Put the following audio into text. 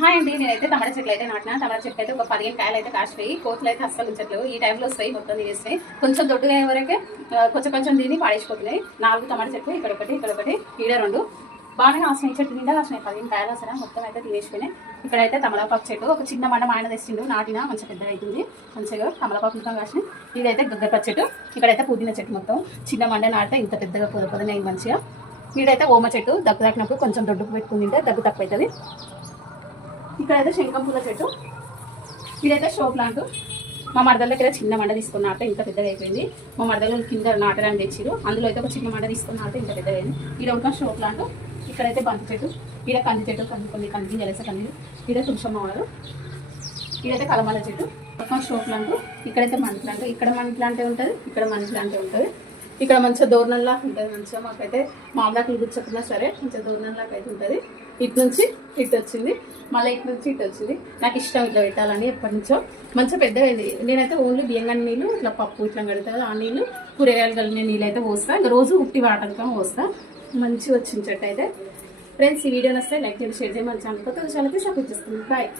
Hi అండి, నేనైతే టమాటా చెట్లు అయితే నాటిన. టమాటా చెట్లు అయితే ఒక 15 కాయలు అయితే కాసిపోయి, కోతులు అయితే అస్సలు ఉంచట్లేవు. ఈ టైంలో వస్తాయి, మొత్తం తినేస్తాయి. కొంచెం దొడ్డుగా అయ్యే వరకే కొంచెం కొంచెం తిని పాడేసిపోతున్నాయి. 4 టమాటా చెట్లు, ఇక్కడ ఒకటి ఈడ 2 బాగానే కాసినాయి. చెట్టు నిండా కాసినాయి. 15 కాయలు అసలు మొత్తం అయితే తినేసిపోయినాయి. ఇక్కడైతే తమలపాకు చెట్టు ఒక చిన్న మండ మా ఆయన తెచ్చిండు, నాటిన మంచిగా పెద్ద అవుతుంది. మంచిగా తమలపాకు మొత్తం కాసినాయి. ఇదైతే గగ్గపచ్చి చెట్టు, ఇక్కడైతే పుదీనా చెట్టు మొత్తం చిన్న మండ నాటితే ఇంత పెద్దగా పొదనే మంచిగా. ఇదైతే ఓమ చెట్టు, దగ్గు తాకినప్పుడు కొంచెం దొడ్డుకు పెట్టుకుని తింటే దగ్గు తక్కువ అవుతుంది. ఇక్కడైతే శంఖం పూల చెట్టు, ఇదైతే షో ప్లాంట్. మా మరదల దగ్గర చిన్న మండ తీసుకున్న నాట ఇంత పెద్దగా అయిపోయింది. మా మరదలు కింద నాటడానికి తెచ్చిరు, అందులో అయితే ఒక చిన్న మండ తీసుకున్న నాట ఇంత పెద్దగా అయింది. ఇక్కడ ఒక షో ప్లాంట్, ఇక్కడైతే బంతి చెట్టు, ఈడ కంది చెట్టు, కొన్ని గింజలేసే కంది, ఈడ తులసమ్మ వారు, ఇదైతే కలమల చెట్టు, ఒక షో ప్లాంట్. ఇక్కడైతే మనీ ప్లాంట్, ఇక్కడ మనీ ప్లాంటే ఉంటుంది, ఇక్కడ మనీ ప్లాంటే ఉంటుంది. ఇక్కడ మంచిగా దోరణంలా ఉంటుంది. మంచిగా మాకైతే మామిడాకులు గుచ్చకున్నా సరే మంచిగా దోరణంలాగా అయితే ఉంటుంది. ఇటు నుంచి ఇటు వచ్చింది, మళ్ళీ ఇటు నుంచి ఇటు వచ్చింది. నాకు ఇష్టం ఇట్లా పెట్టాలని ఎప్పటి నుంచో. మంచిగా పెద్దగా అయింది. నేనైతే ఓన్లీ బియ్యంగాని నీళ్ళు, ఇట్లా పప్పు ఇట్లా కడుతుంది ఆ నీళ్ళు, కూరగాయలు కలిగిన నీళ్ళు అయితే పోస్తా. ఇంకా రోజు ఉట్టి వాటంకం పోస్తా. మంచిగా వచ్చింది చెట్టు అయితే. ఫ్రెండ్స్, ఈ వీడియో వస్తే లైక్ చేయండి, షేర్ చేయండి, మంచి అనుకోతే చాలా సపోర్ట్ చేస్తుంది. బాయ్.